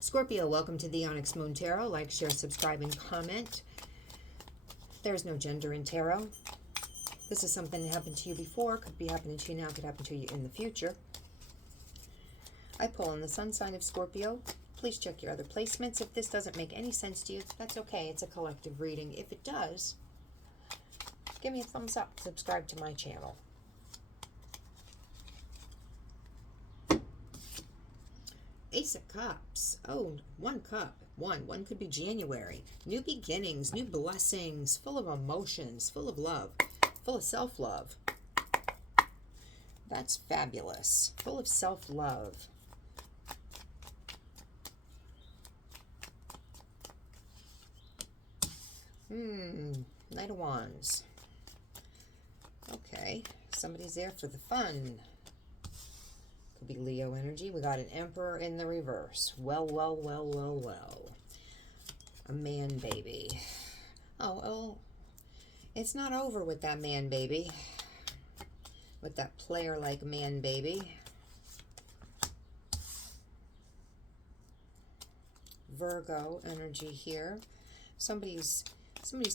Scorpio, welcome to the Onyx Moon Tarot. Like, share, subscribe, and comment. There's no gender in tarot. This is something that happened to you before, could be happening to you now, could happen to you in the future. I pull in the sun sign of Scorpio. Please check your other placements. If this doesn't make any sense to you, that's okay. It's a collective reading. If it does, give me a thumbs up. Subscribe to my channel. Ace of Cups. Oh, one cup. One could be January. New beginnings, new blessings, full of emotions, full of love, full of self-love. That's fabulous. Full of self-love. Knight of Wands. Okay, somebody's there for the fun. Could be Leo energy. We got an Emperor in the reverse. Well. A man baby. Oh, it's not over with that man baby. With that player-like man baby. Virgo energy here. Somebody's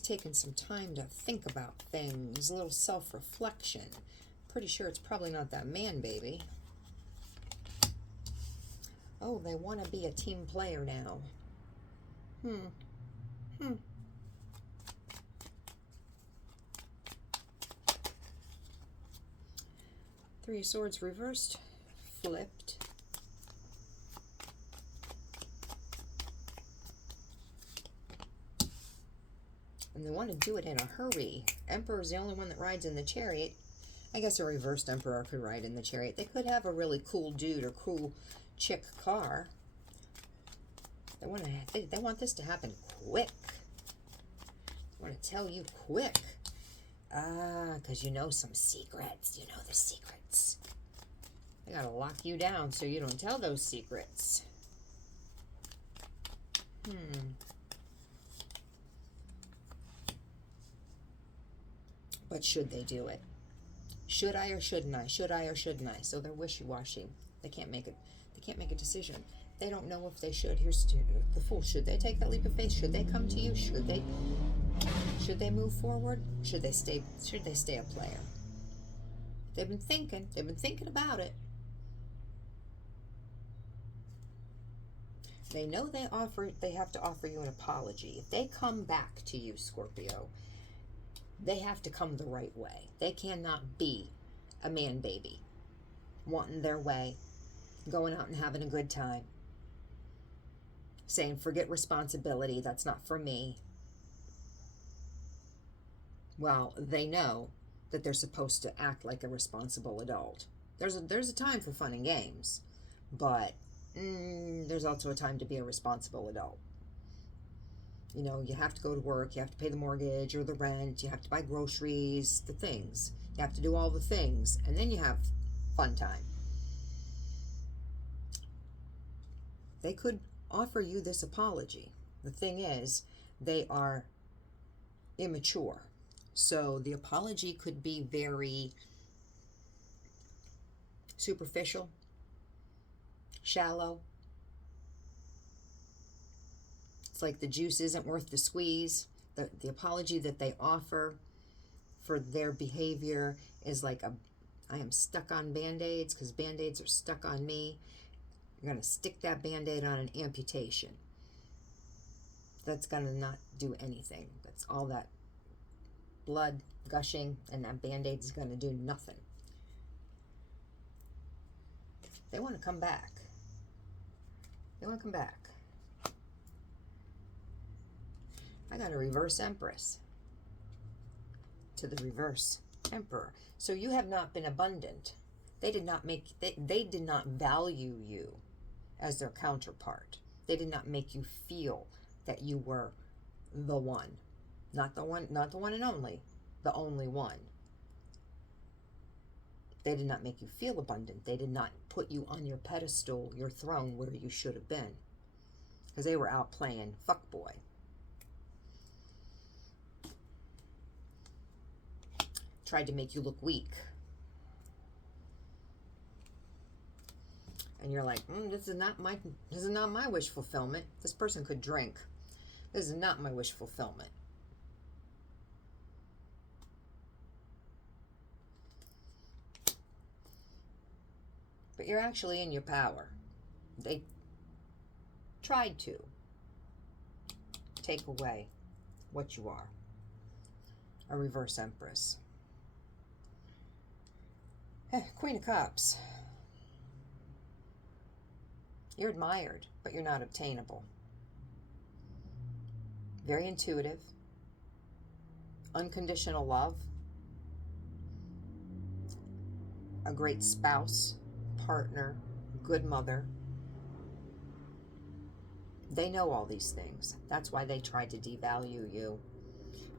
taking some time to think about things. A little self-reflection. Pretty sure it's probably not that man baby. Oh, they want to be a team player now. Three of Swords reversed, flipped. And they want to do it in a hurry. Emperor's the only one that rides in the chariot. I guess a reversed Emperor could ride in the chariot. They could have a really cool dude or cool chick car. They want this to happen quick. I want to tell you quick. Because you know some secrets. You know the secrets. They gotta lock you down so you don't tell those secrets. But should they do it? Should I or shouldn't I? Should I or shouldn't I? So they're wishy-washy. They can't make it. They can't make a decision. They don't know if they should. Here's the Fool. Should they take that leap of faith? Should they come to you? Should they move forward? Should they stay a player? They've been thinking. They've been thinking about it. They know they have to offer you an apology. If they come back to you, Scorpio, they have to come the right way. They cannot be a man baby, wanting their way, going out and having a good time, saying, forget responsibility, that's not for me. Well, they know that they're supposed to act like a responsible adult. There's a time for fun and games, but there's also a time to be a responsible adult. You know, you have to go to work, you have to pay the mortgage or the rent, you have to buy groceries, the things. You have to do all the things, and then you have fun time. They could offer you this apology. The thing is, they are immature. So the apology could be very superficial, shallow. It's like the juice isn't worth the squeeze. The apology that they offer for their behavior is like I am stuck on Band-Aids because Band-Aids are stuck on me. You're going to stick that Band-Aid on an amputation. That's going to not do anything. That's all that blood gushing, and that Band-Aid is going to do nothing. They want to come back. They want to come back. I got a reverse Empress to the reverse Emperor. So you have not been abundant. They did not value you as their counterpart. They did not make you feel that you were the one. Not the one and only, the only one. They did not make you feel abundant. They did not put you on your pedestal, your throne, where you should have been. Because they were out playing fuckboy. Tried to make you look weak. And you're like, this is not my wish fulfillment. This person could drink. This is not my wish fulfillment. But you're actually in your power. They tried to take away what you are. A reverse Empress. Queen of Cups. You're admired, but you're not obtainable. Very intuitive. Unconditional love. A great spouse, partner, good mother. They know all these things. That's why they tried to devalue you.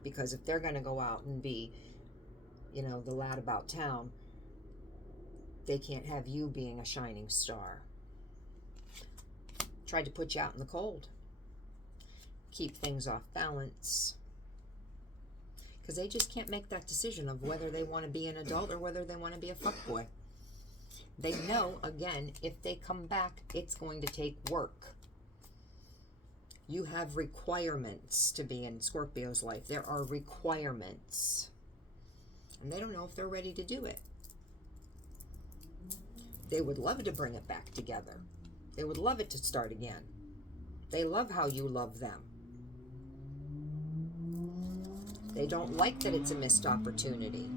Because if they're going to go out and be, the lad about town, they can't have you being a shining star. Tried to put you out in the cold. Keep things off balance. Because they just can't make that decision of whether they want to be an adult or whether they want to be a fuckboy. They know, again, if they come back, it's going to take work. You have requirements to be in Scorpio's life. There are requirements. And they don't know if they're ready to do it. They would love to bring it back together. They would love it to start again. They love how you love them. They don't like that it's a missed opportunity.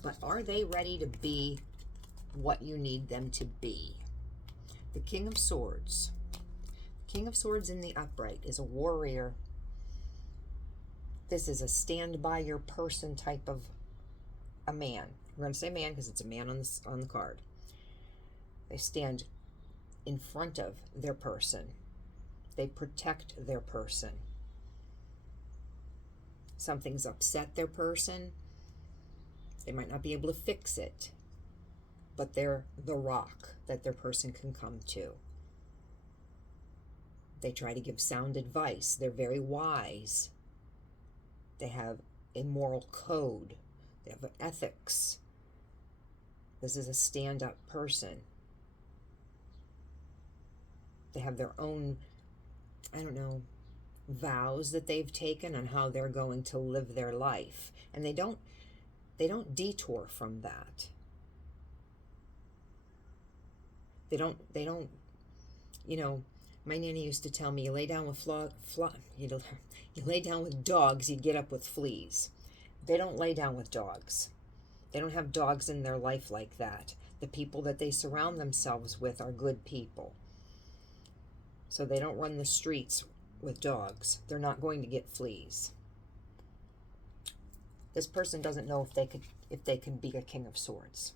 But are they ready to be what you need them to be? The King of Swords. The King of Swords in the upright is a warrior. This is a stand by your person type of a man. We're going to say man because it's a man on the card. They stand in front of their person. They protect their person. Something's upset their person. They might not be able to fix it, but they're the rock that their person can come to. They try to give sound advice. They're very wise. They have a moral code. They have ethics. This is a stand-up person. They have their own, vows that they've taken on how they're going to live their life. And they don't detour from that. They don't, my nanny used to tell me, you lay down with you lay down with dogs, you get up with fleas. They don't lay down with dogs. They don't have dogs in their life like that. The people that they surround themselves with are good people. So they don't run the streets with dogs. They're not going to get fleas. This person doesn't know if they can be a King of Swords.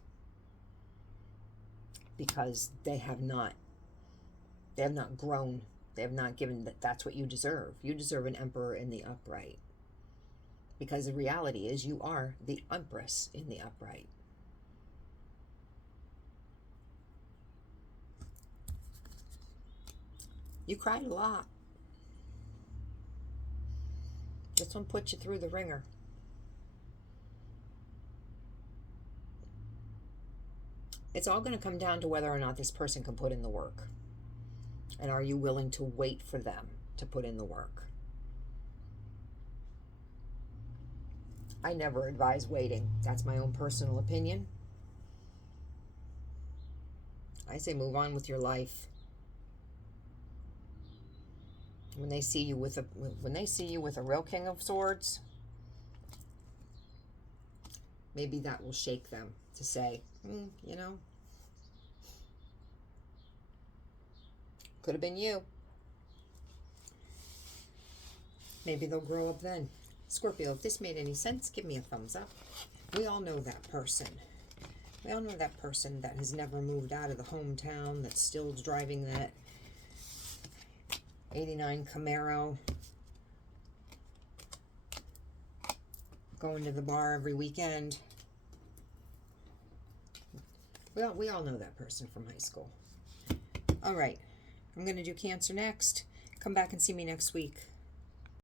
Because they have not grown. They have not given that's what you deserve. You deserve an Emperor in the upright. Because the reality is you are the Empress in the upright. You cried a lot. This one put you through the ringer. It's all going to come down to whether or not this person can put in the work. And are you willing to wait for them to put in the work? I never advise waiting. That's my own personal opinion. I say move on with your life. When they see you with a real King of Swords, maybe that will shake them to say, could have been you. Maybe they'll grow up then. Scorpio, if this made any sense, give me a thumbs up. We all know that person. We all know that person that has never moved out of the hometown, that's still driving that 89 Camaro, going to the bar every weekend. We all know that person from high school. All right, I'm going to do Cancer next. Come back and see me next week.